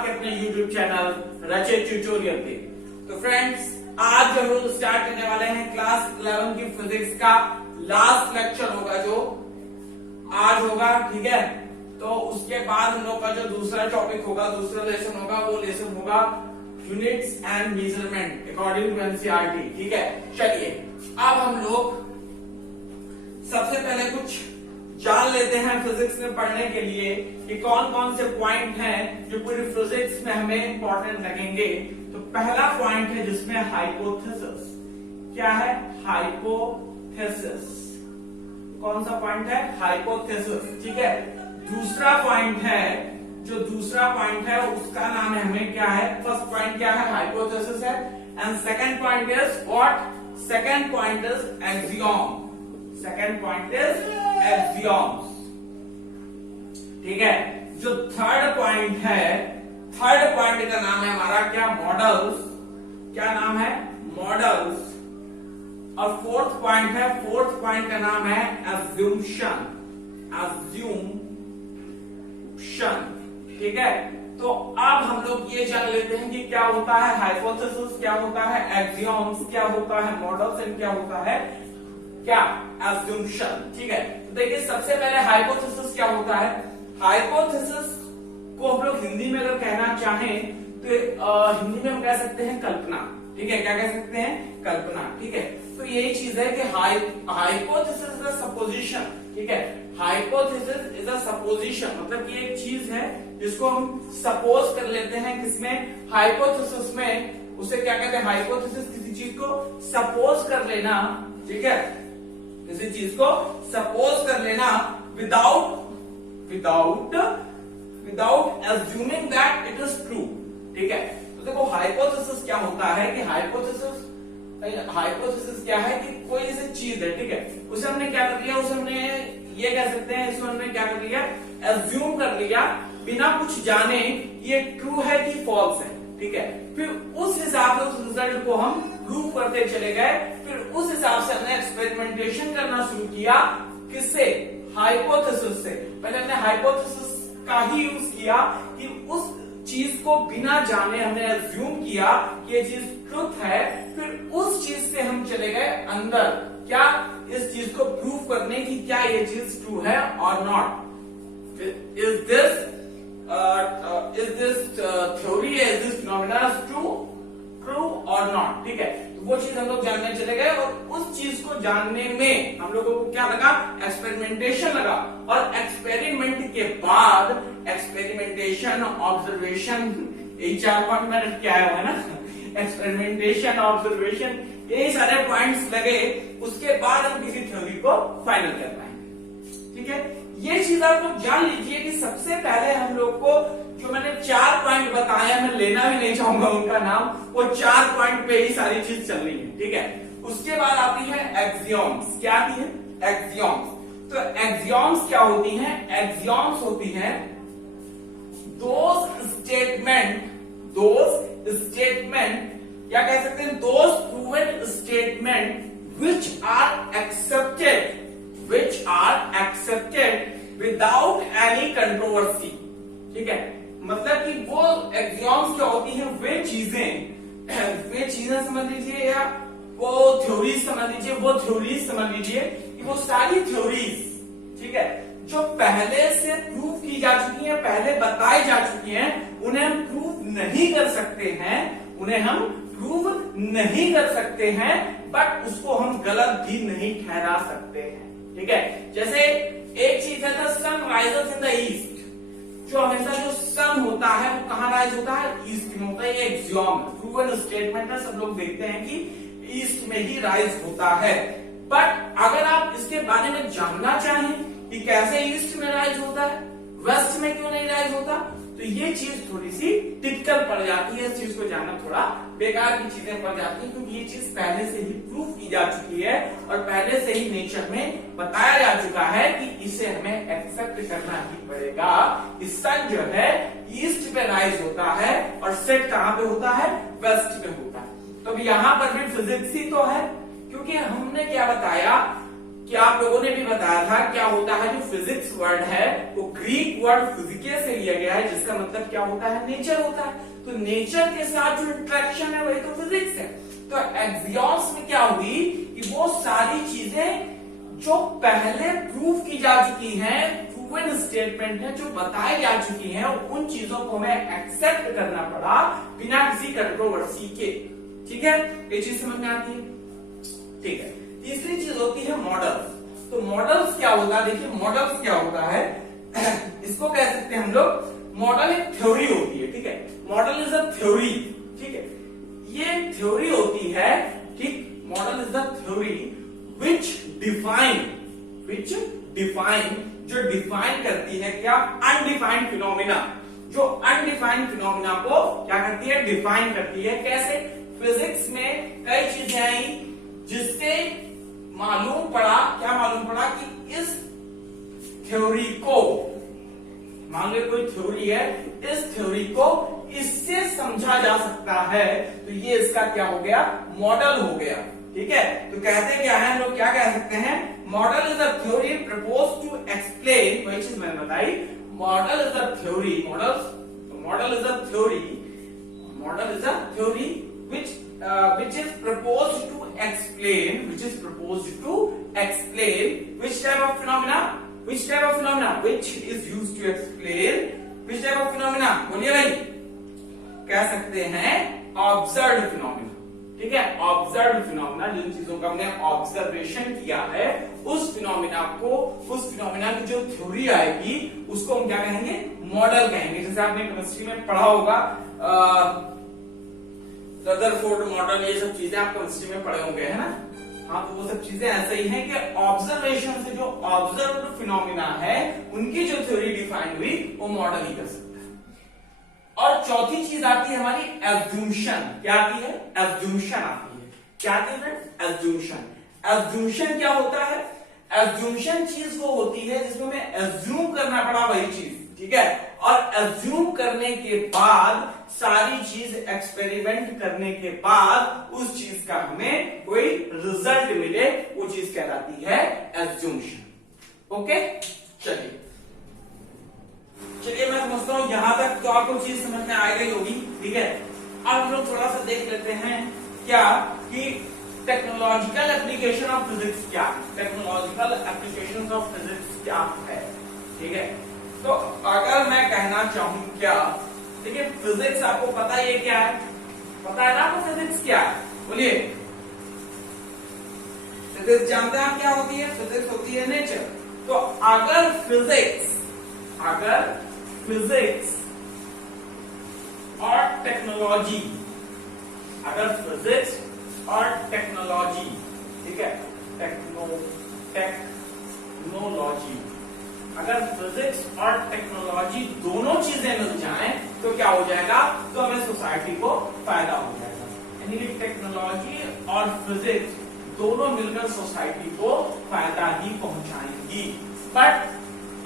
आपके अपने YouTube channel रचित ट्यूटोरियल पे। तो फ्रेंड्स, आज जो हम लोग स्टार्ट करने वाले हैं क्लास 11 की फिजिक्स का लास्ट लेक्चर होगा जो आज होगा, ठीक है। तो उसके बाद हम लोग का जो दूसरा टॉपिक होगा, दूसरा लेसन होगा, वो लेसन होगा units and measurement according to NCERT, ठीक है। चलिए अब हम लोग सबसे पहले कुछ जान लेते हैं फिजिक्स में पढ़ने के लिए कि कौन कौन से पॉइंट हैं जो पूरी फिजिक्स में हमें इंपॉर्टेंट लगेंगे। तो पहला पॉइंट है जिसमें हाइपोथेसिस। क्या है? हाइपोथेसिस। कौन सा पॉइंट है? हाइपोथेसिस, ठीक है। दूसरा पॉइंट है, जो दूसरा पॉइंट है उसका नाम है हमें क्या है? फर्स्ट पॉइंट क्या है? हाइपोथेसिस है। And second point is what? Second point is axiom. Second point is axioms, ठीक है। जो थर्ड पॉइंट है, थर्ड पॉइंट का नाम है हमारा क्या? मॉडल्स। क्या नाम है? मॉडल्स। और फोर्थ पॉइंट है, फोर्थ पॉइंट का नाम है एज्यूम्शन। एज्यूम्शन, ठीक है। तो अब हम लोग ये जान लेते हैं कि क्या होता है हाइपोथेसिस, क्या होता है एक्सियम्स, क्या होता है मॉडल्स एंड क्या होता है क्या? एज्यूम्शन, ठीक है। तो देखिए सबसे पहले हाइपोथेसिस क्या होता है। हाइपोथेसिस को हम लोग हिंदी में अगर कहना चाहें तो हिंदी में हम कह सकते हैं कल्पना, ठीक है। क्या कह सकते हैं? कल्पना, ठीक है। तो यही चीज है कि हाइपोथेसिस इज अ सपोजिशन, ठीक है। हाइपोथेसिस इज अ सपोजिशन, मतलब कि एक चीज है जिसको हम सपोज कर लेते हैं। किसमें? हाइपोथेसिस में। उसे क्या कहते हैं? हाइपोथेसिस किसी चीज को सपोज कर लेना, ठीक है। किसी चीज को सपोज कर लेना without assuming that it is true, ठीक है। तो देखो हाइपोथेसिस क्या होता है कि हाइपोथेसिस क्या है कि कोई ऐसी चीज है, ठीक है। उसे हमने क्या कर लिया? उसे हमने ये कह सकते हैं, इसमें हमने क्या कर लिया? एज्यूम कर लिया बिना कुछ जाने ये ट्रू है कि फॉल्स है, ठीक है। फिर उस हिसाब से उस रिजल्ट को हम प्रूव करते चले गए। फिर उस हिसाब से हमने एक्सपेरिमेंटेशन करना शुरू किया। किससे? हाइपोथेसिस से। पहले हमने हाइपोथेसिस का ही यूज किया कि उस चीज को बिना जाने हमने एज्यूम किया कि ये चीज ट्रुथ है। फिर उस चीज से हम चले गए अंदर, क्या? इस चीज को प्रूव करने की क्या ये चीज ट्रू है और not. Is this theory, is this phenomena true or not, ठीक है। तो वो चीज हम लोग जानने चले गए और उस चीज को जानने में हम लोगों को क्या लगा? एक्सपेरिमेंटेशन लगा। और एक्सपेरिमेंट के बाद एक्सपेरिमेंटेशन, ऑब्जर्वेशन, ये 4 पॉइंट मैंने क्या है ना, एक्सपेरिमेंटेशन, ऑब्जर्वेशन, ये सारे पॉइंट्स लगे। उसके बाद हम किसी थ्योरी को फाइनल कर पाएंगे, ठीक है। ये चीज आप लोग जान लीजिए कि सबसे पहले हम लोग को जो मैंने 4 पॉइंट बताया, मैं लेना भी नहीं चाहूंगा उनका नाम, वो 4 पॉइंट पे ही सारी चीज चल रही है, ठीक है। उसके बाद आती है एक्सियम्स। क्या आती है? एक्सियम्स। तो एक्सियम्स क्या होती हैं? एक्सियम्स होती हैं दोज स्टेटमेंट, क्या कह सकते हैं? Those proven statement which are accepted without any controversy, ठीक है। मतलब कि वो एक्सियम्स क्या होती हैं? वे चीजें समझ लीजिए या वो थ्योरीज समझ लीजिए, कि वो सारी थ्योरीज, ठीक है, जो पहले से प्रूव की जा चुकी हैं, पहले बताई जा चुकी हैं, उन्हें हम प्रूव नहीं कर सकते हैं, बट उसको हम गलत भी नहीं ठहरा सकते हैं, ठीक है। जैसे एक चीज है the sun rises in the east. जो हमेशा जो सन होता है वो कहाँ राइज होता है? ईस्ट में होता है। ये एक्सियम प्रूवन स्टेटमेंट है, सब लोग देखते हैं कि ईस्ट में ही राइज होता है। बट अगर आप इसके बारे में जानना चाहें कि कैसे ईस्ट में राइज होता है, वेस्ट में क्यों नहीं राइज होता, तो ये चीज थोड़ी सी टिपिकल पड़ जाती है। इस चीज को जानना थोड़ा बेकार की चीजें पड़ जाती है, क्योंकि ये चीज पहले से ही प्रूव की जा चुकी है और पहले से ही नेचर में बताया जा चुका है कि इसे हमें एक्सेप्ट करना ही पड़ेगा। इस सन जो है ईस्ट पे राइज होता है और सेट कहां पे होता है? वेस्ट पे होता है। तो यहाँ पर भी फिजिक्स ही तो है, क्योंकि हमने क्या बताया कि आप लोगों ने भी बताया था क्या होता है जो फिजिक्स वर्ड है वो ग्रीक वर्ड फिजिके से लिया गया है, जिसका मतलब क्या होता है, नेचर होता है। तो नेचर के साथ जो इंटरेक्शन है वही तो फिजिक्स है। तो एक्सियोम्स में क्या हुई कि वो सारी चीजें जो पहले प्रूव की जा चुकी हैं, प्रूवन स्टेटमेंट है जो बताई जा चुकी हैं, उन चीजों को हमें एक्सेप्ट करना पड़ा बिना किसी कंट्रोवर्सी के। ठीक है, ये चीज समझ में आती है। ठीक है, तीसरी चीज होती है मॉडल्स। तो मॉडल्स क्या होता है, देखिए मॉडल्स क्या होता है इसको कह सकते हैं हम लोग, मॉडल एक थ्योरी होती है। ठीक है, मॉडल इज अ थ्योरी। ठीक है, ये थ्योरी होती है। ठीक, model is the theory which define जो डिफाइन करती है क्या, अनडिफाइंड फिनोमिना। जो अनडिफाइंड फिनोमिना को क्या करती है, डिफाइन करती है। कैसे, फिजिक्स में कई चीजें आई जिससे मालूम पड़ा, क्या मालूम पड़ा कि इस थ्योरी को, मान लो कोई थ्योरी है, इस थ्योरी को इससे समझा जा सकता है, तो ये इसका क्या हो गया, मॉडल हो गया। ठीक है, तो कहते क्या है, हम लोग क्या कह सकते हैं, model is a theory propose to explain, वही चीज मैंने बताई, model is a theory, model is a theory which is proposed to explain which type of phenomena, which is used to explain which type of phenomena, बोलिए भाई, कह सकते हैं observed phenomena. ठीक है, ऑब्जर्व्ड फिनोमिना, जिन चीजों का हमने ऑब्जर्वेशन किया है, उस फिनोमिना की जो थ्योरी आएगी उसको हम क्या कहेंगे, मॉडल कहेंगे। जैसे आपने केमिस्ट्री में पढ़ा होगा रदरफोर्ड मॉडल, ये सब चीजें आप केमिस्ट्री में पढ़े होंगे, है ना। हाँ, तो वो सब चीजें ऐसे ही हैं कि ऑब्जर्वेशन से जो ऑब्जर्व्ड फिनोमिना है उनकी जो थ्योरी डिफाइन हुई वो मॉडल ही कर सकता है। और चौथी चीज आती है हमारी एज्यूम्शन। क्या आती है, एज्यूम्शन आती है। क्या आती है, एज्यूम्शन। एज्यूम्शन क्या होता है, एज्यूम्शन चीज वो होती है जिसमें हमें एज्यूम करना पड़ा वही चीज। ठीक है, और एज्यूम करने के बाद सारी चीज एक्सपेरिमेंट करने के बाद उस चीज का हमें कोई रिजल्ट मिले, वो चीज कहलाती है एज्यूम्शन। ओके, चलिए मैं समझता हूं यहां तक तो आपको चीज समझ में आ गई होगी। ठीक है, अब हम लोग थोड़ा सा देख लेते हैं क्या कि टेक्नोलॉजिकल एप्लीकेशन ऑफ फिजिक्स क्या है, टेक्नोलॉजिकल एप्लीकेशन ऑफ फिजिक्स क्या है। ठीक है, तो अगर मैं कहना चाहूं क्या, देखिए फिजिक्स आपको पता ही है क्या है, पता है ना आपको फिजिक्स क्या है, बोलिए। फिजिक्स जानते हैं आप क्या होती है, फिजिक्स होती है नेचर। तो अगर फिजिक्स और टेक्नोलॉजी, ठीक है, टेक्नोलॉजी, अगर फिजिक्स और टेक्नोलॉजी दोनों चीजें मिल जाएं तो क्या हो जाएगा, तो हमें सोसाइटी को फायदा हो जाएगा। यानी कि टेक्नोलॉजी और फिजिक्स दोनों मिलकर सोसाइटी को फायदा ही पहुंचाएंगी। बट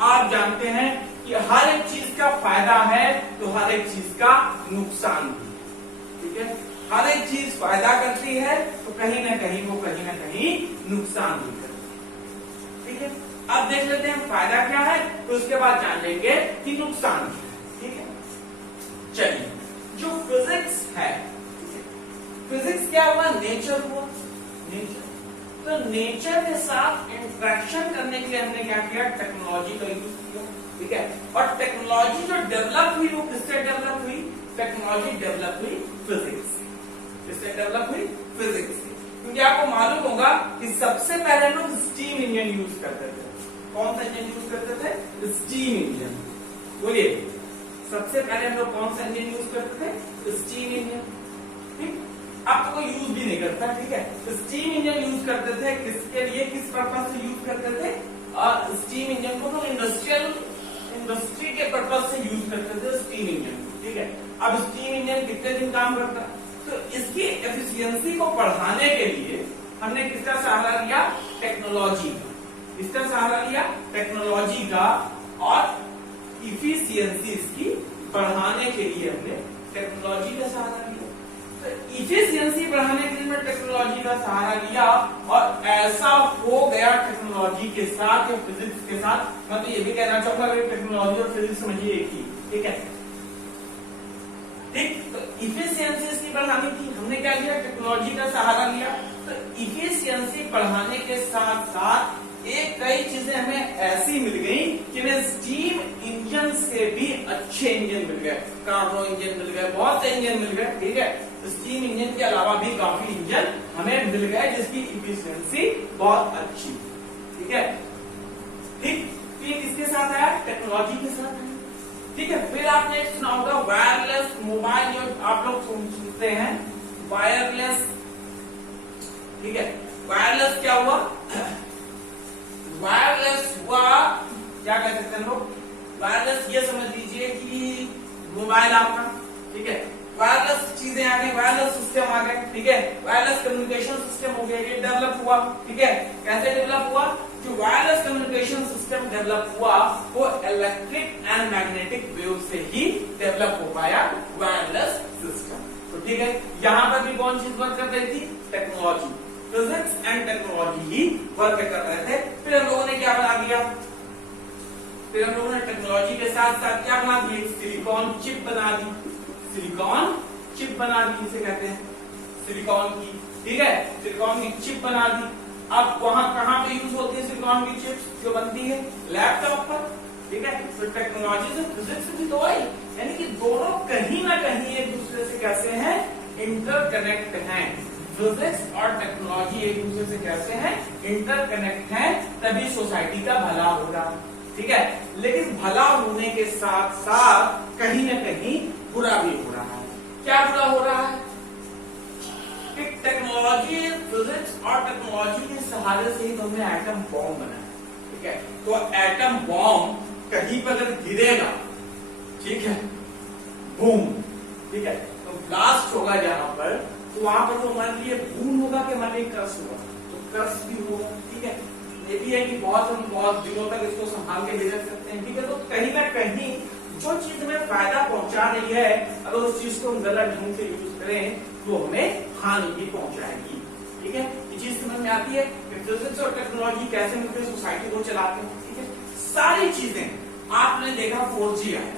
आप जानते हैं कि हर एक चीज का फायदा है तो हर एक चीज का नुकसान भी। ठीक है, हर एक चीज फायदा करती है तो कहीं ना कहीं नुकसान भी करती है। ठीक है, अब देख लेते हैं फायदा क्या है, तो उसके बाद जान लेंगे कि नुकसान क्या है। ठीक है, चलिए, जो फिजिक्स है, फिजिक्स क्या हुआ, नेचर हुआ, नेचर। तो नेचर के साथ इंटरेक्शन करने के लिए हमने क्या किया, टेक्नोलॉजी का यूज किया। ठीक है, और टेक्नोलॉजी जो डेवलप हुई वो किससे डेवलप हुई, टेक्नोलॉजी डेवलप हुई फिजिक्स से। किससे डेवलप हुई, फिजिक्स से। क्योंकि आपको मालूम होगा कि सबसे पहले लोग स्टीम इंजन यूज करते थे। कौन सा इंजन यूज करते थे, स्टीम इंजन। बोलिए, सबसे पहले हम लोग कौन सा इंजन यूज करते थे, स्टीम इंजन। ठीक, अब तो कोई यूज भी नहीं करता। ठीक है, स्टीम इंजन यूज करते थे, किसके लिए, किस पर्पज से यूज करते थे, और स्टीम इंजन को तो इंडस्ट्री के पर्पज से यूज करते थे स्टीम इंजन। ठीक है, अब स्टीम इंजन कितने दिन काम करता है, तो इसकी एफिशिएंसी को बढ़ाने के लिए हमने किसका सहारा लिया, टेक्नोलॉजी का। इसका सहारा लिया टेक्नोलॉजी का, और इफिशियंसी इसकी बढ़ाने के लिए हमने टेक्नोलॉजी का सहारा लिया। इफिशियंसी बढ़ाने के लिए मैं टेक्नोलॉजी का सहारा लिया और ऐसा हो गया टेक्नोलॉजी के साथ या फिजिक्स के साथ। मैं तो ये भी कहना चाहूंगा कि टेक्नोलॉजी और फिजिक्स समझिए एक ही, ठीक है। ठीक, तो इफिशियंसी इसकी बढ़ानी थी, हमने क्या किया, टेक्नोलॉजी का सहारा लिया। तो इफिशियंसी बढ़ाने के साथ साथ एक कई चीजें हमें ऐसी मिल गई कि वे स्टीम इंजन से भी अच्छे इंजन मिल गए, कार्गो इंजन मिल गए, बहुत से इंजन मिल गए, ठीक है। स्टीम इंजन के अलावा भी काफी इंजन हमें मिल गए जिसकी इफिशियंसी बहुत अच्छी, ठीक है। ठीक, ये किसके साथ आया, टेक्नोलॉजी के साथ आया, ठीक है। फिर आपने एक सुना होगा वायरलेस मोबाइल, जो आप लोग सुनते हैं वायरलेस, ठीक है। वायरलेस क्या हुआ, वायरलेस हुआ, क्या कह सकते हैं लोग, वायरलेस ये समझ लीजिए कि मोबाइल आपका, ठीक है, वायरलेस चीजें आ गई, वायरलेस सिस्टम आ गए, ठीक है, वायरलेस कम्युनिकेशन सिस्टम हो गया, ये डेवलप हुआ, ठीक है। कैसे डेवलप हुआ, जो वायरलेस कम्युनिकेशन सिस्टम डेवलप हुआ वो इलेक्ट्रिक एंड मैग्नेटिक वेव से ही डेवलप हो पाया वायरलेस सिस्टम। तो ठीक है, यहां पर भी कौन चीज वर्क कर रही थी, technology, physics and technology he work कर रहे थे। फिर हम लोगों ने क्या बना दिया, फिर हम लोगों ने टेक्नोलॉजी के साथ साथ क्या बना दी, सिलिकॉन चिप बना दी, सिलिकॉन चिप बना दी, इसे कहते हैं सिलिकॉन की, ठीक है, सिलिकॉन की चिप बना दी। अब वहां कहां पे यूज होती है सिलिकॉन की चिप्स, जो बनती है लैपटॉप पर, ठीक है। तो टेक्नोलॉजी से फिजिक्स भी तो आई, यानी कि दोनों कहीं ना कहीं एक दूसरे से कैसे हैं, इंटरकनेक्ट हैं। फिजिक्स और टेक्नोलॉजी एक दूसरे से कैसे हैं, इंटरकनेक्ट हैं, तभी सोसाइटी का भला होगा, ठीक है। लेकिन भला होने के साथ साथ कहीं ना कहीं बुरा भी हो रहा है। क्या बुरा हो रहा है, कि टेक्नोलॉजी, फिजिक्स और टेक्नोलॉजी के सहारे से ही हमने एटम बॉम्ब बनाया, ठीक है। तो एटम बॉम्ब कहीं पर अगर गिरेगा, ठीक है, बूम, ठीक है, तो ब्लास्ट होगा जहां पर, तो वहां पर तो मान लीजिए बूम होगा कि मान लीजिए क्रश होगा, तो क्रश भी होगा, ठीक है। ये भी है कि हम बहुत दिनों तक इसको संभाल के ले रख सकते हैं, ठीक है। तो कहीं ना कहीं जो चीज हमें फायदा पहुंचा रही है, अगर उस चीज को हम गलत ढंग से यूज करें तो हमें हानि भी पहुंचाएगी, ठीक है। ये चीज समझ में आती है कि फिजिक्स और टेक्नोलॉजी कैसे मिलकर सोसाइटी को चलाते हैं, ठीक है। सारी चीजें आपने देखा 4G आया,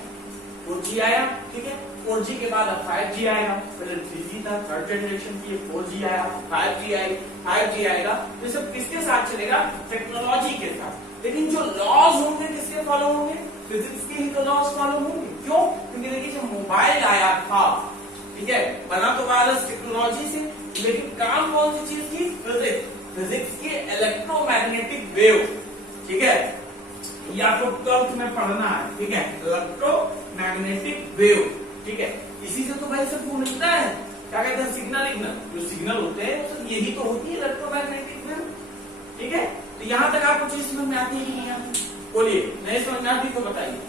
4G आया, ठीक है, 4G के बाद अब 5G आएगा, पहले 3G था, थर्ड जनरेशन की 4G आया, 5G आई, 5G आएगा। तो सब किसके साथ चलेगा, टेक्नोलॉजी के साथ। लेकिन जो लॉज होंगे किसके फॉलो होंगे, फिजिक्स के ही तो लॉज फॉलो होंगे। क्यों, क्योंकि देखिए जब मोबाइल आया था, ठीक है, बना तो वायरलेस टेक्नोलॉजी से, लेकिन काम कौन सी चीज की, फिजिक्स, फिजिक्स की इलेक्ट्रोमैग्नेटिक वेव, ठीक है, या तो 12th में पढ़ना है, ठीक है, इलेक्ट्रोमैग्नेटिक वेव, ठीक है। इसी से तो भाई सबको मिलता है, क्या कहते हैं, सिग्नल, इग्नल, जो सिग्नल होते हैं तो यही तो होती है इलेक्ट्रोमैग्नेटिक वेव, ठीक है। तो यहां तक आपको चीज समझ में आती है कि नहीं आती, बोलिए, नहीं समझ में आती तो बताइए।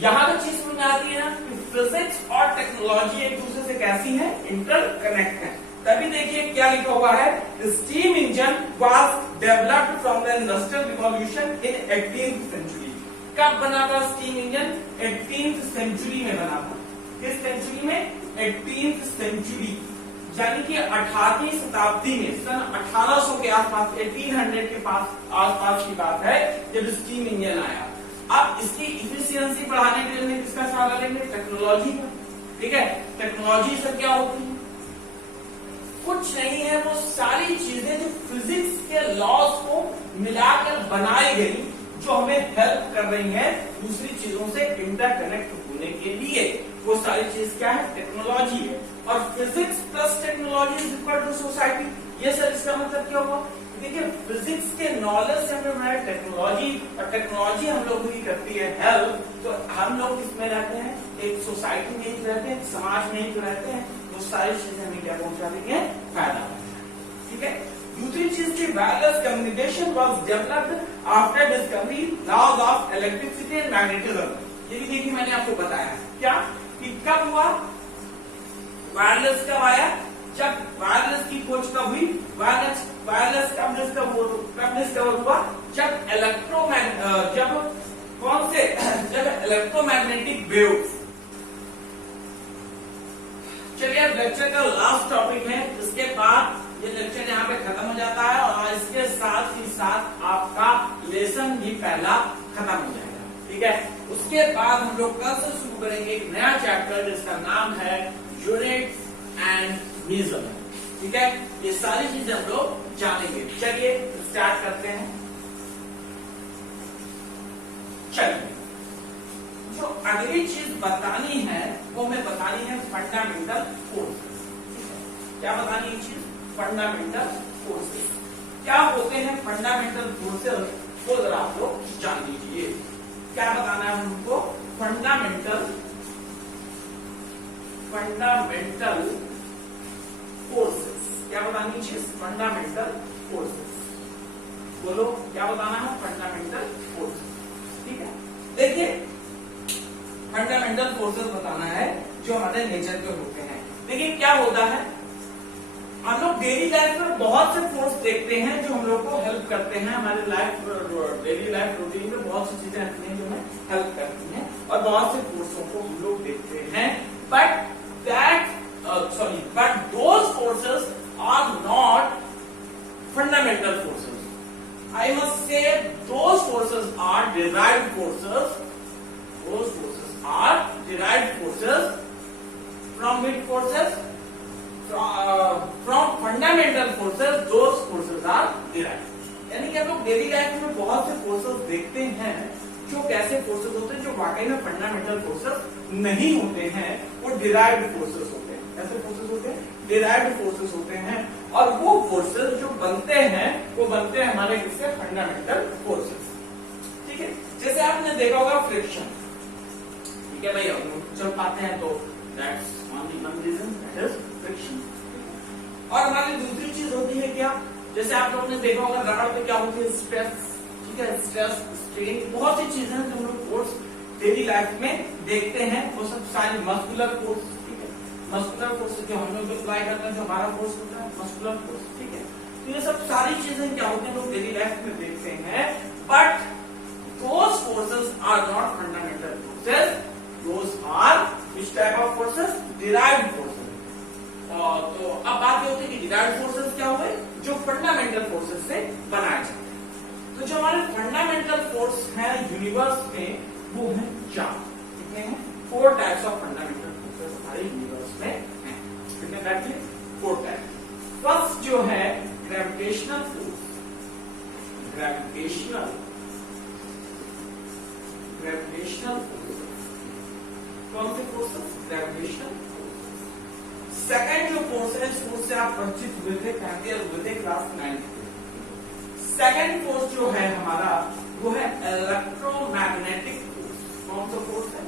यहां तक चीज समझ में आती है ना कि फिजिक्स और टेक्नोलॉजी एक दूसरे से कैसी है, इंटरकनेक्ट है। तभी देखिए क्या लिखा हुआ है, steam engine was developed from the industrial revolution in 18th century. कब बना था स्टीम इंजन, 18th सेंचुरी में बना था। किस सेंचुरी में, 18th सेंचुरी, यानी कि 18वीं शताब्दी में, सन 1800 के आसपास, 1800 के पास आसपास की बात है जब स्टीम इंजन आया। अब इसकी इफिशियंसी बढ़ाने के लिए किसका सहारा लेंगे, टेक्नोलॉजी का, ठीक है। टेक्नोलॉजी से क्या होती है, कुछ नहीं है, वो सारी चीजें जो फिजिक्स के लॉज को मिलाकर बनाई गई, जो हमें हेल्प कर रही हैं दूसरी चीजों से इंटरकनेक्ट होने के लिए, वो सारी चीज क्या है, टेक्नोलॉजी है। और physics plus technology is equal to society. ये सर इसका मतलब क्या हुआ, देखिए फिजिक्स के नॉलेज से हमें हमारी टेक्नोलॉजी, और टेक्नोलॉजी हम लोगों की करती है हेल्प, तो हम लोग किसमें रहते हैं, एक सोसाइटी में ही रहते हैं, समाज में ही रहते हैं, वो सारी चीजें हमें क्या पहुंचा रही है, फायदा, ठीक है। दूसरी चीज थी wireless communication was developed after discovery laws of electricity and magnetism. ये भी देखिए मैंने आपको बताया क्या, कि कब हुआ वायरलेस, कब आया, जब वायरलेस की खोज कब हुई, वायरलेस कब डिस्कवर हुआ, जब जब इलेक्ट्रोमैग्नेटिक वेव्स, चलिए अब लेक्चर का लास्ट टॉपिक है, इसके बाद ये लेक्चर यहाँ पे खत्म हो जाता है और इसके साथ ही साथ आपका लेसन भी पहला खत्म हो जाएगा। ठीक है, उसके बाद हम लोग कल से शुरू करेंगे एक नया चैप्टर जिसका नाम है यूनिट एंड मेजरमेंट। ठीक है, ये सारी चीजें हम लोग जानेंगे। चलिए स्टार्ट करते हैं। चलिए, जो अगली चीज बतानी है वो हमें बतानी है फंडामेंटल फोर्सेस। क्या बतानी है चीज? Fundamental forces. क्या होते हैं फंडामेंटल फोर्सेस, वो जरा आप लोग जान लीजिए। क्या बताना है हमको? Fundamental forces. क्या बतानी चीज? Fundamental forces. बोलो क्या बताना है? Fundamental forces. ठीक है, देखिए फंडामेंटल फोर्सेस बताना है जो हमारे नेचर के होते हैं। देखिए क्या होता है, हम लोग डेली लाइफ में बहुत से फोर्स देखते हैं जो हम लोग को हेल्प करते हैं। हमारे डेली लाइफ रूटीन में बहुत सी चीजें ऐसी हैं जो हमें हेल्प करती हैं और बहुत से फोर्सों को हम लोग देखते हैं। But those forces are not fundamental forces. I must say those forces are derived forces. Those forces are derived forces from which forces? From fundamental forces. Those forces are derived. यानी कि हम लोग डेली लाइफ में बहुत से forces देखते हैं जो कैसे फोर्सेस होते हैं जो वाकई में फंडामेंटल फोर्सेस नहीं होते हैं, वो डिराइव्ड फोर्सेस होते हैं। ऐसे फोर्सेस होते हैं, डिराइव्ड फोर्सेस होते हैं। और वो फोर्सेस जो बनते हैं वो बनते हैं हमारे किससे? Fundamental forces. ठीक है, जैसे आपने देखा होगा फ्रिक्शन। ठीक है भाई, हम चल पाते हैं तो that's one reason, that is friction. और हमारी दूसरी चीज होती है क्या? जैसे आप लोगों ने देखा होगा रबड़ पे क्या होती है? स्ट्रेस। ठीक है, स्ट्रेस, स्ट्रेन, बहुत सी चीजें हैं जो हम लोग फोर्स डेली लाइफ में देखते हैं। वो सब सारी मस्कुलर फोर्स। ठीक है, मस्कुलर फोर्स जो हम लोग अप्लाई करते हैं, जो हमारा फोर्स होता है मस्कुलर फोर्स। ठीक है, तो ये सब सारी चीजें क्या होती है लोग डेली लाइफ में देखते हैं। But those forces are not fundamental forces. Those are which type of forces? Derived forces. तो अब बात ये होती है कि derived forces क्या हुए? जो फंडामेंटल फोर्सेस से बनाए जाते हैं। तो जो हमारे फंडामेंटल फोर्स है यूनिवर्स में वो है 4। कितने हैं? 4 टाइप्स ऑफ फंडामेंटल फोर्सेस हमारे यूनिवर्स में हैं। कितने टाइप के? 4 टाइप। फर्स्ट जो है ग्रेविटेशनल फोर्स। Gravitational force. कौन से फोर्सेस? Gravitational force. सेकंड जो फोर्स है, इस फोर्स से आप परिचित हुए थे, फैमिलियर हुए थे क्लास 9 में। सेकंड फोर्स जो है हमारा वो है इलेक्ट्रोमैग्नेटिक फोर्स। कौन सा फोर्स है?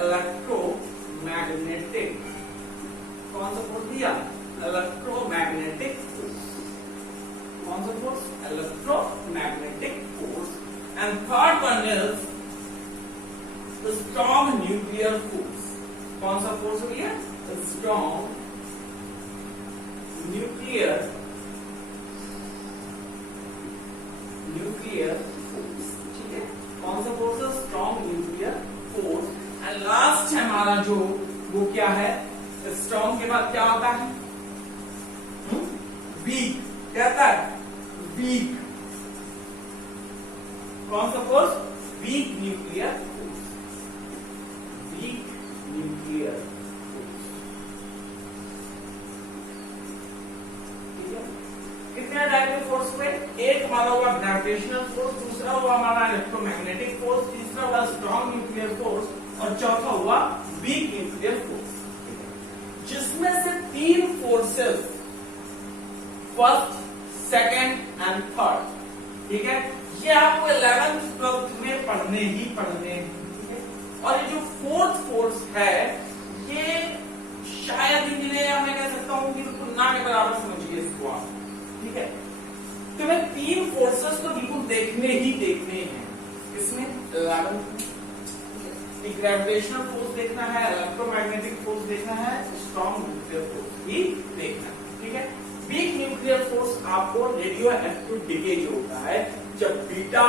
इलेक्ट्रोमैग्नेटिक। कौन सा फोर्स दिया? Electromagnetic force. कौन सा force? Electromagnetic force. And third one is strong nuclear force. कौन सा फोर्स हो गया? Strong nuclear force. ठीक है, कौन सा फोर्स है? Strong nuclear force. And last है हमारा जो वो क्या है? स्ट्रॉन्ग के बाद क्या होता है? वीक। क्या होता है? वीक। कौन सा force? Weak nuclear nuclear force. ठीक है, कितने टाइप के फोर्स हुए? एक हमारा हुआ ग्रेविटेशनल फोर्स, दूसरा हुआ हमारा इलेक्ट्रोमैग्नेटिक फोर्स, तीसरा हुआ स्ट्रॉन्ग न्यूक्लियर फोर्स और चौथा हुआ वीक न्यूक्लियर फोर्स। जिसमें से 3 forces, first, second and third, ठीक है, ये आपको 11th 12th में पढ़ने ही पढ़ने हैं। और ये जो 4th फोर्स है ये शायद ही मिले, या मैं कह सकता हूं कि बिल्कुल ना के बराबर समझिए इसको आप। ठीक है, तो मैं 3 फोर्सेस को बिल्कुल देखने हैं। इसमें 11th ग्रेविटेशनल फोर्स देखना है, इलेक्ट्रोमैग्नेटिक फोर्स देखना है, स्ट्रॉन्ग न्यूक्लियर फोर्स भी देखना है। ठीक है, वीक न्यूक्लियर फोर्स आपको रेडियो एक्टिव डिके जो होता है, जब बीटा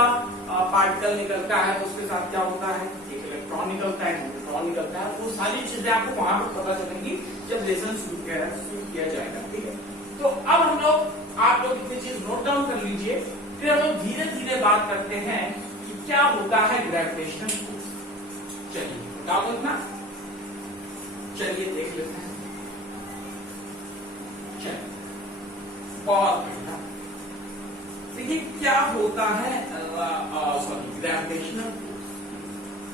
पार्टिकल निकलता है तो उसके साथ क्या होता है? एक इलेक्ट्रॉन निकलता है, न्यूट्रॉन निकलता है। वो सारी चीजें आपको वहां पर पता चलेंगी जब लेसन शुरू किया जाएगा। ठीक है, तो अब हम लोग आप लोग इतनी चीज नोट डाउन कर लीजिए, फिर हम लोग धीरे धीरे बात करते हैं कि क्या होता है ग्रेविटेशनल फोर्स। चलिए क्या बोलना, चलिए देख लेते हैं। चलिए बहुत बढ़िया, देखिए क्या होता है ग्रेविटेशनल फोर्स।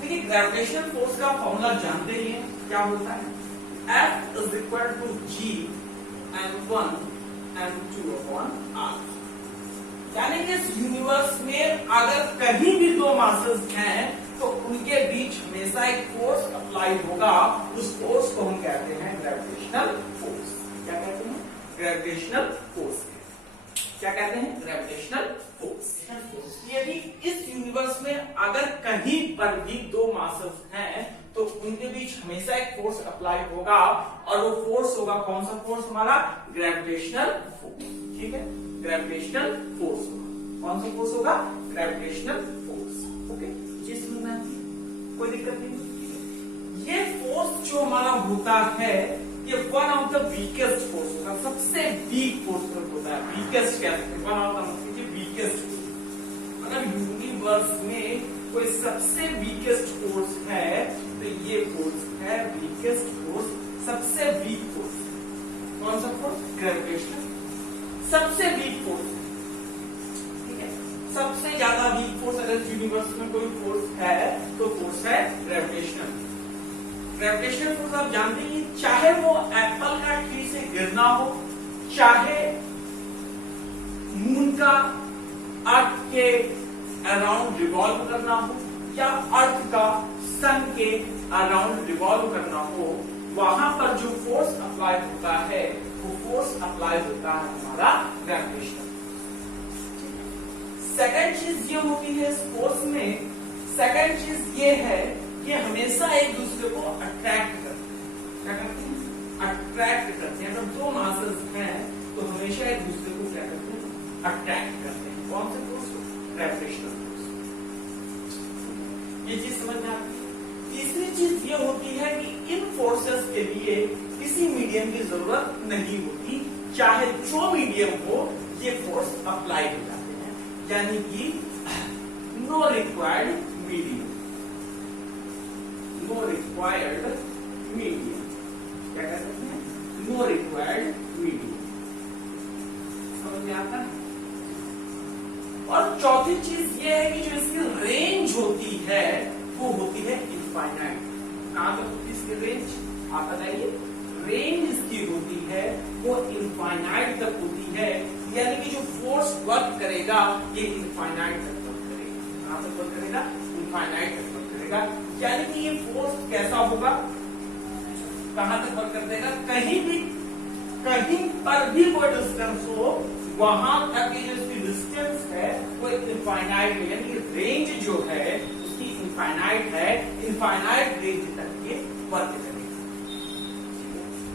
देखिए ग्रेविटेशनल फोर्स का फॉर्मूला जानते ही हैं, क्या होता है F is equal to G m1 m2 upon r। यानी कि इस यूनिवर्स में अगर कहीं भी दो मासेस हैं तो उनके बीच हमेशा एक फोर्स अप्लाई होगा, उस फोर्स को हम कहते हैं ग्रेविटेशनल फोर्स। क्या कहते हैं? Gravitational force. क्या कहते हैं? Gravitational force. यदि इस यूनिवर्स में अगर कहीं पर भी दो मासेस हैं तो उनके बीच हमेशा एक फोर्स अप्लाई होगा, और वो फोर्स होगा कौन सा फोर्स? हमारा ग्रेविटेशनल फोर्स। ठीक है, ग्रेविटेशनल फोर्स होगा। कौन सा फोर्स होगा? Gravitational force. ओके, ये समझ में आती है? कोई दिक्कत नहीं। ये फोर्स जो हमारा होता है ये one of the weakest force होगा, सबसे वीक फोर्स होता है। वीकेस्ट क्या है? One of the weakest. अगर यूनिवर्स में कोई सबसे वीकेस्ट फोर्स है तो ये फोर्स है वीकेस्ट फोर्स, सबसे वीक फोर्स। कौन सा फोर्स? ग्रेविटेशनल। सबसे वीक फोर्स। ठीक है, सबसे ज्यादा वीक फोर्स अगर यूनिवर्स में कोई फोर्स है तो फोर्स है ग्रेविटेशनल। ग्रेविटेशनल फोर्स आप जानते हैं, चाहे वो एप्पल का ट्री से गिरना हो, चाहे मून का अर्थ के अराउंड रिवॉल्व करना हो, या अर्थ का सन के अराउंड रिवॉल्व करना हो, वहां पर जो फोर्स अप्लाई होता है वो फोर्स अप्लाई होता है हमारा ग्रेविटेशनल। सेकंड चीज ये होती है इस फोर्स में, सेकंड चीज ये है कि हमेशा एक दूसरे को अट्रैक्ट करते हैं। क्या करते हैं? अट्रैक्ट करते हैं। अगर दो मासेस हैं तो हमेशा एक दूसरे को क्या करते हैं? अट्रैक्ट करते हैं। कौन से फोर्स? Gravitational force. ये चीज समझ में आती है। तीसरी चीज ये होती है कि इन फोर्सेस के लिए किसी मीडियम की जरूरत नहीं होती, चाहे जो मीडियम हो ये फोर्स अप्लाई हो जाते हैं, यानी कि no required medium. No required medium. क्या कह सकते हैं? No required medium. समझ में आता है? और चौथी चीज ये है कि जो इसकी रेंज होती है वो होती है इनफाइनाइट। कहां तक होती है इसकी रेंज? आप बताइए। रेंज इसकी होती है वो इनफाइनाइट तक होती है, यानी कि जो फोर्स वर्क करेगा ये इनफाइनाइट तक वर्क करेगा। कहां तक वर्क करेगा? इनफाइनाइट तक वर्क करेगा। यानी कि ये फोर्स कैसा होगा? कहां तक वर्क कर देगा? कहीं पर भी कोई डिस्टेंस हो वहां तक ये जो इसकी डिस्टेंस है वो इनफाइनाइट है, यानी रेंज जो है उसकी इनफाइनाइट है। इनफाइनाइट रेंज तक ये वर्क करेगा।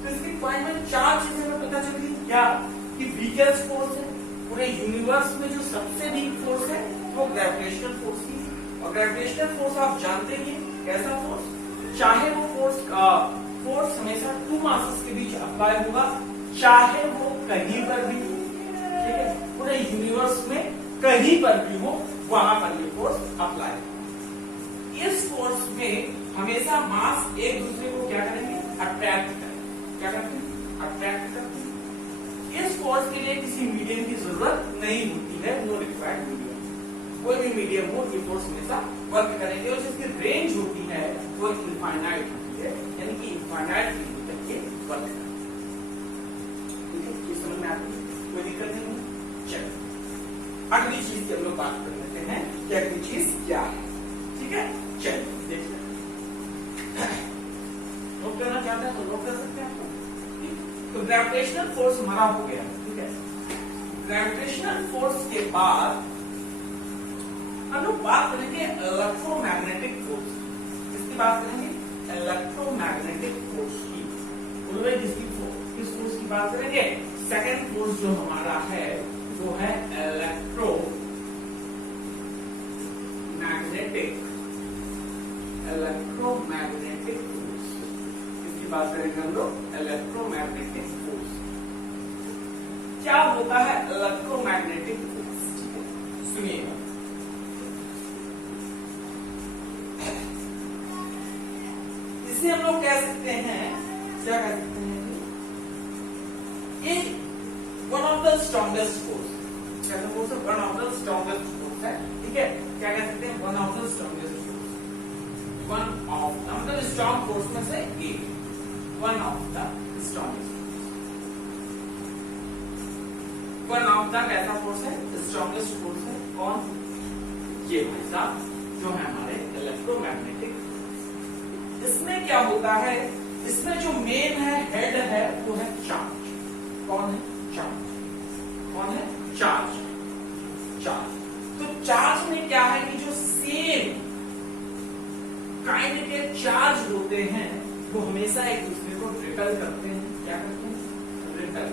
तो इसके पॉइंट में चार चीजें हमें पता चल गई। क्या? कि वीकेस्ट फोर्स है पूरे यूनिवर्स में, जो सबसे वीक फोर्स है वो ग्रेविटेशनल फोर्स ही है। और ग्रेविटेशनल फोर्स आप जानते ही, कैसा फोर्स? चाहे वो फोर्स हमेशा टू मासेस के बीच अप्लाई होगा, चाहे वो कहीं पर भी हो। ठीक है, पूरे यूनिवर्स में कहीं पर भी हो वहां पर ये फोर्स अप्लाई होगा। इस फोर्स में हमेशा मास एक दूसरे को क्या करेंगे? अट्रैक्ट करेंगे। क्या करते हैं? अट्रैक्ट करते हैं। इस फोर्स के लिए किसी मीडियम की जरूरत नहीं होती है, नो रिक्वायर्ड मीडियम। कोई भी मीडियम हो ये फोर्स हमेशा वर्क करेंगे, और जिसकी रेंज होती है वो इनफाइनाइट होती है, यानी कि इनफाइनाइट बिंदु तक ये वर्क करेंगे। ठीक है, ये समझ में आती है? कोई दिक्कत नहीं। चलिए अगली चीज की हम लोग बात कर लेते हैं कि अगली चीज क्या है। ठीक है, चलिए देखते हैं। नोट करना चाहते हैं तो नोट कर सकते हैं आपको। तो ग्रेविटेशनल फोर्स हमारा हो गया। ठीक है, ग्रेविटेशनल फोर्स के बाद हम लोग बात करेंगे इलेक्ट्रोमैग्नेटिक फोर्स। किसकी बात करेंगे? इलेक्ट्रोमैग्नेटिक फोर्स की। उनमें किस फोर्स की बात करेंगे? सेकेंड फोर्स जो हमारा है वो है इलेक्ट्रोमैग्नेटिक फोर्स। इसकी बात बात करेंगे हम लोग इलेक्ट्रोमैग्नेटिक फोर्स। क्या होता है इलेक्ट्रोमैग्नेटिक फोर्स? सुनिएगा, इसे हम लोग कह सकते हैं, क्या कह सकते हैं, एक one of the strongest force. क्या फोर्स है? One of the strongest force है, ठीक है। क्या कह सकते हैं? One of the strongest force. One of the मतलब स्ट्रॉन्ग फोर्स में से एक, one of the strongest. One of the कैसा फोर्स है? स्ट्रॉन्गेस्ट फोर्स है। कौन? ये भाई साहब जो है हमारे इलेक्ट्रोमैग्नेटिक। इसमें क्या होता है? इसमें जो मेन है, हेड है, वो है चार्ज। कौन है? चार्ज। कौन है? चार्ज। चार्ज। तो चार्ज में क्या है कि जो सेम काइंड के चार्ज होते हैं वो हमेशा एक दूसरे को रिपेल करते हैं। क्या करते हैं? रिपेल।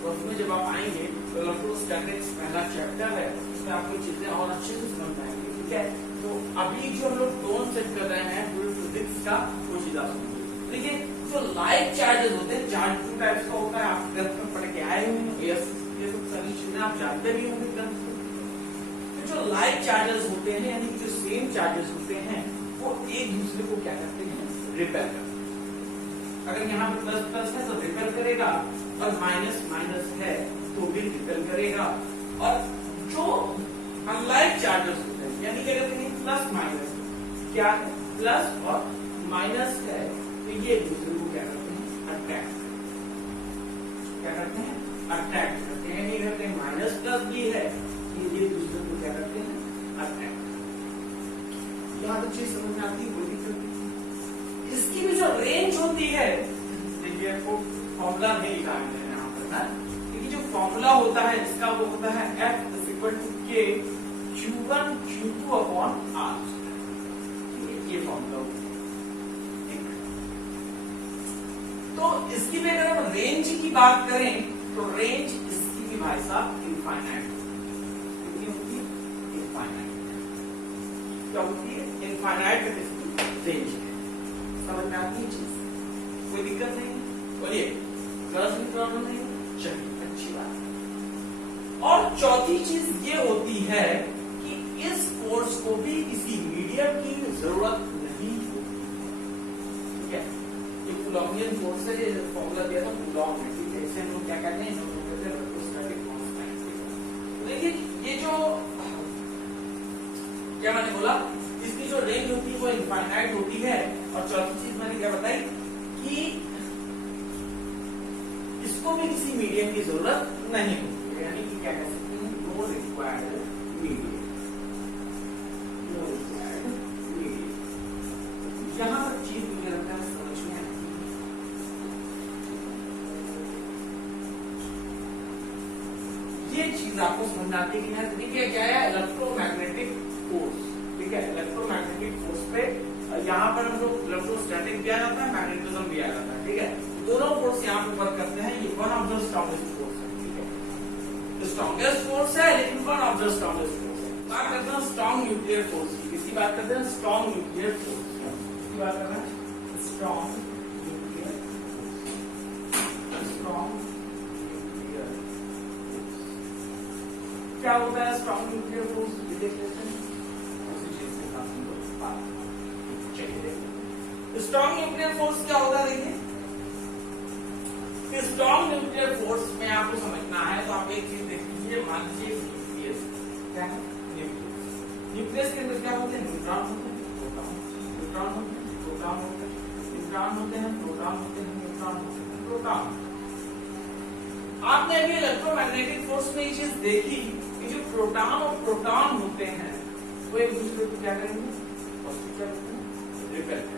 तो उसमें जब आप आएंगे तो इलेक्ट्रोस्टैटिक्स पहला चैप्टर है, उसमें आपको चीजें और अच्छे से समझ आएंगी, ठीक है। तो अभी जो हम लोग टोन सेट कर रहे हैं फ्लूइड फिजिक्स का, वो चीज आप समझिए। देखिए, जो लाइक चार्जेस होते हैं, चार्ज टू टाइप्स का होता है, आप ग्रंथ में पढ़ के आए होंगे, ये सब सारी चीजें आप जानते भी होंगे ग्रंथ से। तो जो लाइक चार्जेस होते हैं, यानी जो सेम चार्जेस होते हैं, वो एक दूसरे को क्या करते हैं? रिपेल करते हैं। अगर यहाँ पे प्लस प्लस है तो रिपेल करेगा, और माइनस माइनस है तो भी रिपेल करेगा। और जो अनलाइक चार्जेस होते हैं, यानी क्या कहते हैं? प्लस माइनस, क्या है? प्लस और माइनस है, तो ये एक दूसरे को क्या करते हैं? अट्रैक्ट। क्या करते हैं? अट्रैक्ट करते हैं। नहीं करते माइनस प्लस भी है, ये दूसरे को क्या करते हैं? अट्रैक्ट। यहाँ तो चीज समझ में आती है, कोई दिक्कत नहीं। इसकी भी जो रेंज होती है, देखिए आपको फॉर्मूला नहीं लिखा है यहाँ पर ना, क्योंकि जो फॉर्मूला होता है इसका वो होता है F = K Q1 Q2 upon R। ये फॉर्मूला होता है। तो इसकी भी अगर हम रेंज की बात करें तो रेंज इसकी भी भाई साहब इनफाइनाइट होती है। इनफाइनाइट क्या होती है? इनफाइनाइट इसकी रेंज है। समझ में आती है चीज? कोई दिक्कत नहीं? बोलिए, प्रॉब्लम नहीं? चलिए, अच्छी बात। और चौथी चीज ये होती है कि इस फोर्स को भी किसी मीडियम की जरूरत नहीं होती, ठीक है। ये कूलॉम्बियन फोर्स है, ये फॉर्मूला दिया था कूलॉम में, ठीक है। इसे हम लोग क्या कहते हैं? Electrostatic constant. देखिए, ये जो क्या मैंने बोला, इसकी जो रेंज होती है वो इनफाइनाइट होती है। और चौथी चीज मैंने क्या बताई कि इसको भी किसी मीडियम की जरूरत नहीं होती है, यानी कि क्या कह सकते हैं? No required medium. No required medium. यहां पर चीज मुझे लगता है समझ में आती है। ये चीज आपको समझ आती है कि नहीं? देखिए क्या है? इलेक्ट्रोमैग्नेटिक फोर्स, ठीक है। इलेक्ट्रोमैग्नेटिक फोर्स पे यहाँ पर हम लोग इलेक्ट्रोस्टैटिक भी आ जाता है, मैग्नेटिज्म भी आ जाता है, ठीक है। दोनों फोर्स यहाँ पे वर्क करते हैं। ये one of the strongest force है, ठीक है। स्ट्रॉन्गेस्ट फोर्स है, लेकिन one of the strongest force है। बात करते हैं स्ट्रॉन्ग न्यूक्लियर फोर्स की। किसकी बात करते हैं? स्ट्रॉन्ग न्यूक्लियर फोर्स की बात कर रहे हैं। Strong nuclear, strong nuclear force क्या होता है? स्ट्रॉन्ग न्यूक्लियर फोर्स देख लेते हैं। उसी चीज के साथ हम लोग बात चलिए। स्ट्रॉन्ग न्यूक्लियर फोर्स क्या होता है? देखिए, स्ट्रॉन्ग न्यूक्लियर फोर्स में आपको समझना है तो आप एक चीज देख लीजिए। मान लीजिए न्यूक्लियस, क्या है? न्यूक्लियस के अंदर क्या होते हैं? न्यूट्रॉन होते हैं, प्रोटॉन, न्यूट्रॉन होते हैं, प्रोटॉन होते हैं, न्यूट्रॉन होते हैं, प्रोटॉन होते हैं, न्यूट्रॉन होते हैं, प्रोटॉन। आपने अभी इलेक्ट्रोमैग्नेटिक फोर्स में ये चीज देखी कि जो प्रोटॉन और प्रोटॉन होते हैं वो एक दूसरे को क्या करेंगे? रिपेल करेंगे।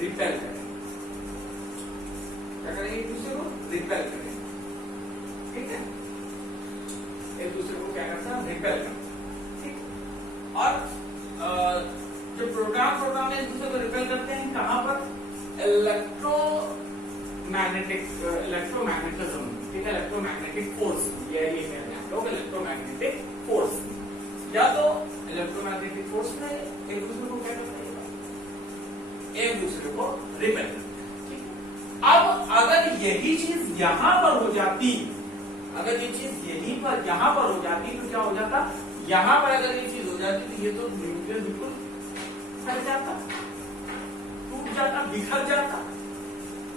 रिपेल करेंगे। क्या करेंगे? एक दूसरे को रिपेल करेंगे, ठीक है। एक दूसरे को क्या करता है? रिपेल करता है, ठीक। और जो प्रोटॉन प्रोटॉन एक दूसरे को रिपेल करते हैं कहां पर? इलेक्ट्रोमैग्नेटिज्म, ठीक है। इलेक्ट्रोमैग्नेटिक फोर्स, ये कहते हैं आप लोग इलेक्ट्रोमैग्नेटिक फोर्स। या तो इलेक्ट्रोमैग्नेटिक फोर्स में एक दूसरे को क्या करता है? एक दूसरे को रिपेल करते हैं। अब अगर यही चीज यहां पर हो जाती, अगर ये चीज यहीं पर यहां पर हो जाती तो क्या हो जाता, यहां पर अगर ये चीज हो जाती तो ये तो न्यूक्लियस बिल्कुल फट जाता, टूट जाता, बिखर जाता।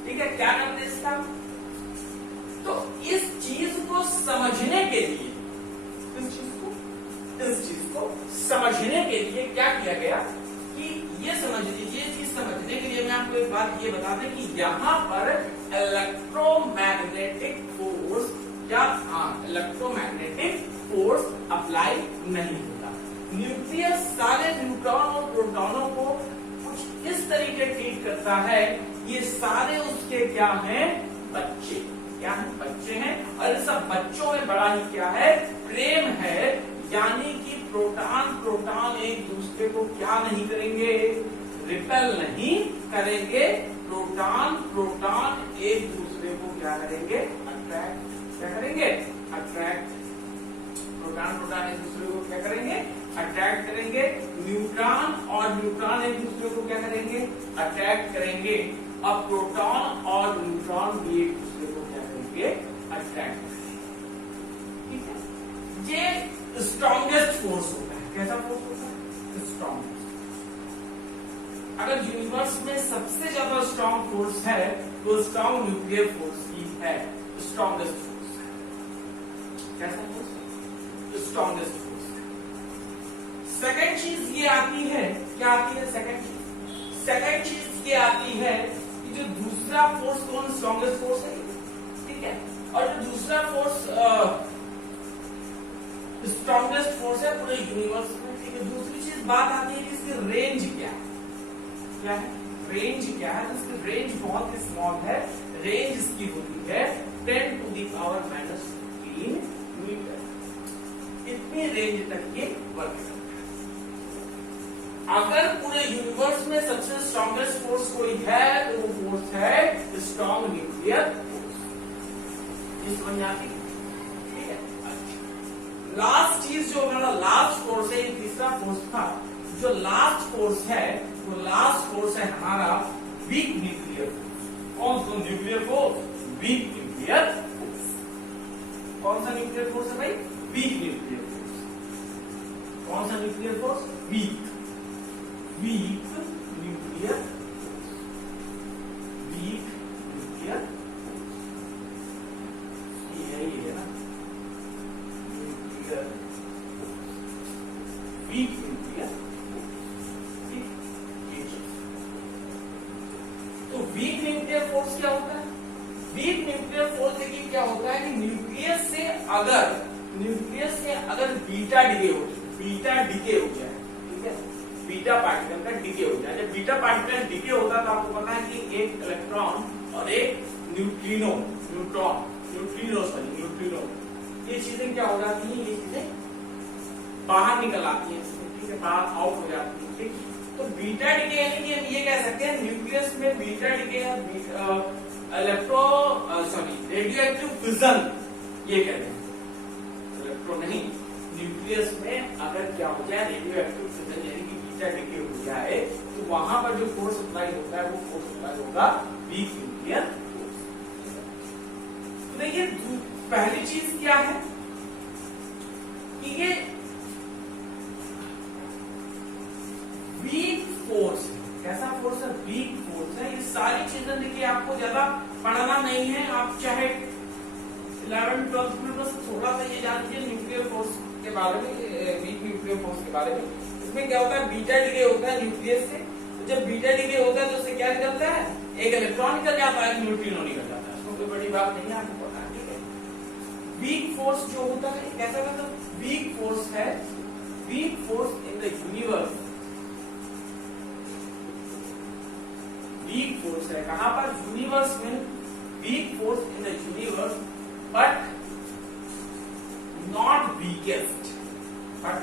ठीक है, क्या करते इसका, तो इस चीज को समझने के लिए, इस चीज को समझने के लिए क्या किया गया कि ये समझ लीजिए, चीज समझने के लिए मैं आपको एक बात ये बता दें कि यहां पर इलेक्ट्रोमैग्नेटिक फोर्स या इलेक्ट्रोमैग्नेटिक फोर्स अप्लाई नहीं होता। न्यूक्लियस सारे न्यूट्रॉन और प्रोटॉनों को कुछ इस तरीके ट्रीट करता है, ये सारे उसके क्या हैं, बच्चे, क्या है, बच्चे हैं। और इन सब बच्चों में बड़ा ही क्या है, प्रेम है, यानी कि प्रोटॉन प्रोटॉन एक दूसरे को क्या नहीं करेंगे, रिपेल नहीं करेंगे। प्रोटॉन प्रोटॉन एक दूसरे को क्या करेंगे, अट्रैक्ट, क्या करेंगे, अट्रैक्ट। प्रोटॉन प्रोटॉन एक दूसरे को क्या करेंगे, अट्रैक्ट करेंगे। न्यूट्रॉन और न्यूट्रॉन एक दूसरे को क्या करेंगे, अट्रैक्ट करेंगे। अब प्रोटॉन और न्यूट्रॉन भी एक दूसरे को क्या करेंगे, अट्रैक्ट करेंगे। ठीक है, ये स्ट्रॉन्गेस्ट फोर्स होता है। कैसा फोर्स होता है, स्ट्रॉन्गेस्ट। अगर यूनिवर्स में सबसे ज्यादा स्ट्रॉन्ग फोर्स है तो स्ट्रॉन्ग न्यूक्लियर फोर्स ही है, स्ट्रॉन्गेस्ट फोर्स है। कैसा फोर्स, स्ट्रॉन्गेस्ट फोर्स। सेकेंड चीज ये आती है, क्या आती है सेकेंड चीज, सेकेंड चीज ये आती है कि जो दूसरा फोर्स कौन स्ट्रॉन्गेस्ट फोर्स है, ठीक है, और जो दूसरा फोर्स स्ट्रॉन्गेस्ट फोर्स है पूरे यूनिवर्स में। ठीक है, दूसरी चीज बात आती है कि इसकी रेंज क्या है, क्या है, रेंज क्या है, तो इसकी रेंज बहुत ही स्मॉल है। रेंज इसकी होती है 10⁻³ मीटर, इतनी रेंज तक ये वर्क करता है। अगर पूरे यूनिवर्स में सबसे स्ट्रॉन्गेस्ट फोर्स कोई है तो वो फोर्स है स्ट्रॉन्ग न्यूक्लियर फोर्स। ये समझ आती है, ठीक है। लास्ट चीज जो हमारा लास्ट फोर्स है, ये तीसरा फोर्स था। जो लास्ट फोर्स है वो लास्ट फोर्स है हमारा वीक न्यूक्लियर फोर्स। कौन सा nuclear force, weak nuclear force. कौन सा न्यूक्लियर फोर्स है भाई, वीक न्यूक्लियर फोर्स। कौन सा nuclear force, weak, weak nuclear force, weak nuclear force. ये है ना, न्यूक्लियर वीक न्यूक्लियर। तो वीक न्यूक्लियर फोर्स क्या होता है, वीक न्यूक्लियर फोर्स देखिए क्या होता है कि न्यूक्लियस से अगर बीटा डिके हो जाए, बीटा डिके हो जाए, ठीक है, बीटा पार्टिकल का डिके हो जाए। जब बीटा पार्टिकल डिके होता है तो आपको पता है कि एक इलेक्ट्रॉन और एक न्यूट्रिनो, न्यूट्रिनो, ये चीजें क्या हो जाती है, ये चीजें बाहर निकल आती है, ठीक है, बाहर आउट हो जाती है। ठीक, तो बीटा डिके यानी कि हम ये कह सकते हैं न्यूक्लियस में बीटा डिके या रेडियो एक्टिव फिजन, ये कहते हैं। इलेक्ट्रो नहीं, न्यूक्लियस में अगर क्या हो जाए रेडियो एक्टिव फिजन यानी कि बीटा डिके हो जाए तो वहां पर जो फोर्स अप्लाई होता है वो फोर्स अप्लाई होगा वीक न्यूक्लियर फोर्स। तो देखिए पहली चीज क्या है कि ये वीक फोर्स है। कैसा फोर्स है, वीक फोर्स है। ये सारी चीजें देखिए आपको ज्यादा पढ़ना नहीं है, आप चाहे 11th-12th में बस थोड़ा सा ये जान लीजिए न्यूक्लियर फोर्स के बारे में, वीक न्यूक्लियर फोर्स के बारे में। इसमें क्या होता है, बीटा डिके होता है न्यूक्लियस से। तो जब बीटा डिके होता है तो उससे क्या निकलता है, एक इलेक्ट्रॉन निकल जाता है, एक न्यूट्रिनो निकल जाता है। उसमें कोई बड़ी बात नहीं है, आपको पता है, ठीक है। वीक फोर्स जो होता है कैसा होता है, वीक फोर्स है, weak force in the universe, weak force है कहां पर, यूनिवर्स में, weak force in the universe but not weakest, but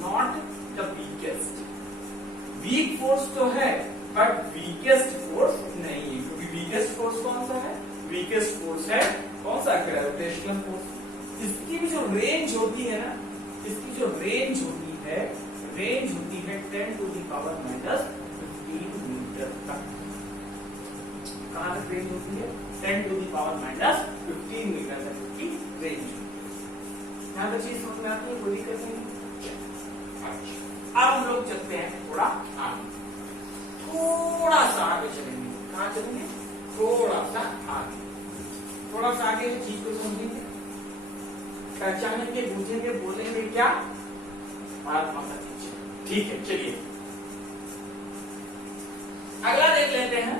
not the weakest. Weak force तो है बट वीकेस्ट फोर्स नहीं है, क्योंकि वीकेस्ट फोर्स कौन सा है, वीकेस्ट फोर्स है कौन सा, ग्रेविटेशनल फोर्स। इसकी भी जो रेंज होती है ना, इसकी जो रेंज होती है 10⁻⁻15 मीटर। मीटर तक। कहां तक रेंज होती है? 10 to the power minus 15 meter तक की रेंज। यहां तक चीज समझ में आती है? कोई दिक्कत नहीं। अब हम लोग चलते हैं थोड़ा आगे, थोड़ा सा आगे चलेंगे। कहां चलेंगे? थोड़ा सा आगे, थोड़ा सा आगे चीज को समझेंगे, पहचानेंगे, बूझेंगे, बोलेंगे क्या? भारत माता की जय। ठीक है, चलिए अगला देख लेते हैं।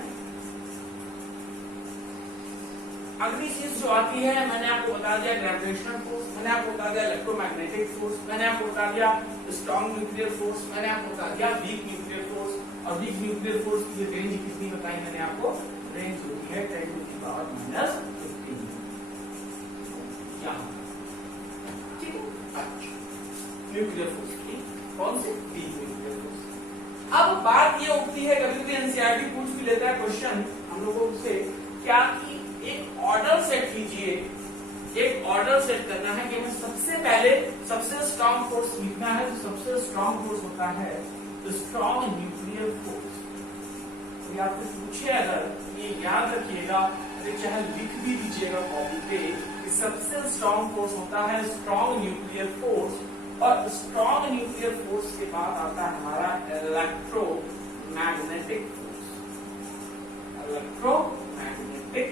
अगली चीज जो आती है, मैंने आपको बता दिया ग्रेविटेशनल फोर्स, मैंने आपको बता दिया इलेक्ट्रोमैग्नेटिक फोर्स, मैंने आपको बता दिया स्ट्रॉन्ग न्यूक्लियर फोर्स, मैंने आपको बता दिया वीक न्यूक्लियर फोर्स। और वीक न्यूक्लियर फोर्स की रेंज कितनी बताई मैंने आपको? रेंज होती है 10 टू द पावर माइनस 15। ठीक है, न्यूक्लियर फोर्स की कौन सी? Week nuclear force. अब बात ये उठती है, कभी कभी एनसीईआरटी पूछ भी लेता है क्वेश्चन हम लोगों से, क्या कि एक ऑर्डर सेट कीजिए, एक ऑर्डर सेट करना है कि हमें सबसे पहले सबसे स्ट्रॉन्ग फोर्स लिखना है। तो सबसे स्ट्रॉन्ग फोर्स होता है स्ट्रॉन्ग न्यूक्लियर फोर्स। तो आपसे पूछे अगर, ये याद रखिएगा, चाहे लिख भी दीजिएगा कॉपी पे, कि सबसे स्ट्रॉन्ग फोर्स होता है स्ट्रॉन्ग न्यूक्लियर फोर्स। और स्ट्रॉन्ग न्यूक्लियर फोर्स के बाद आता है हमारा इलेक्ट्रोमैग्नेटिक फोर्स। इलेक्ट्रोमैग्नेटिक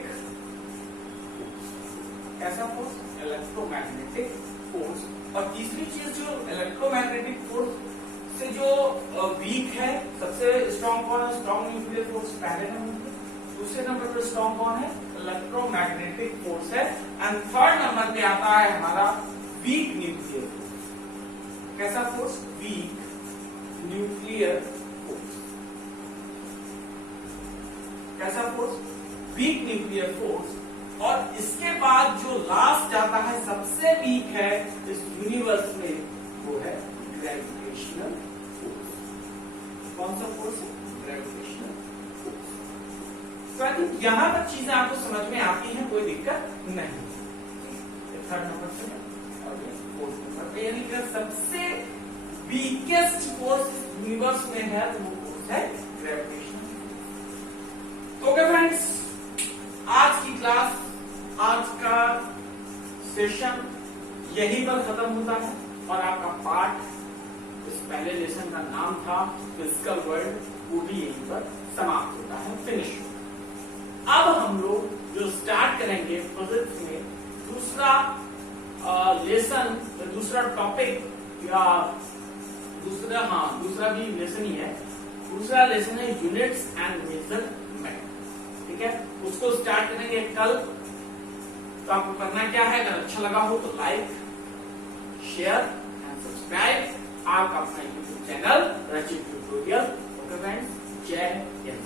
कैसा फोर्स? Electromagnetic force. और तीसरी चीज जो इलेक्ट्रोमैग्नेटिक फोर्स से जो वीक है, सबसे स्ट्रॉन्ग कौन है? स्ट्रॉन्ग न्यूक्लियर फोर्स पहले नंबर पे। दूसरे नंबर पर स्ट्रॉन्ग कौन है? इलेक्ट्रोमैग्नेटिक फोर्स है। एंड थर्ड नंबर पे आता है हमारा वीक न्यूक्लियर फोर्स। कैसा फोर्स? Weak nuclear force. कैसा फोर्स? Weak nuclear force. और इसके बाद जो लास्ट जाता है, सबसे वीक है इस यूनिवर्स में, वो है ग्रेविटेशनल फोर्स। कौन सा फोर्स है? Gravitational force. तो आई थिंक यहां तक चीजें आपको समझ में आती हैं, कोई दिक्कत नहीं। थर्ड नंबर से और फोर्थ नंबर पे, यानी कि सबसे वीकेस्ट फोर्स यूनिवर्स में है तो वो फोर्स है ग्रेविटेशनल। तो ओके फ्रेंड्स, आज की क्लास, आज का सेशन यहीं पर खत्म होता है और आपका पार्ट, इस पहले लेसन का नाम था फिजिकल वर्ल्ड, वो भी यहीं पर समाप्त होता है, फिनिश। अब हम लोग जो स्टार्ट करेंगे फिजिक्स में दूसरा लेसन, दूसरा टॉपिक या दूसरा भी लेसन ही है। दूसरा लेसन है यूनिट्स एंड मेजरमेंट। ठीक है, उसको स्टार्ट करेंगे कल। तो आपको करना क्या है? अगर अच्छा लगा हो तो लाइक, शेयर एंड सब्सक्राइब आपका अपना यूट्यूब चैनल रचित ट्यूटोरियल। ओके फ्रेंड्स, जय हिंद।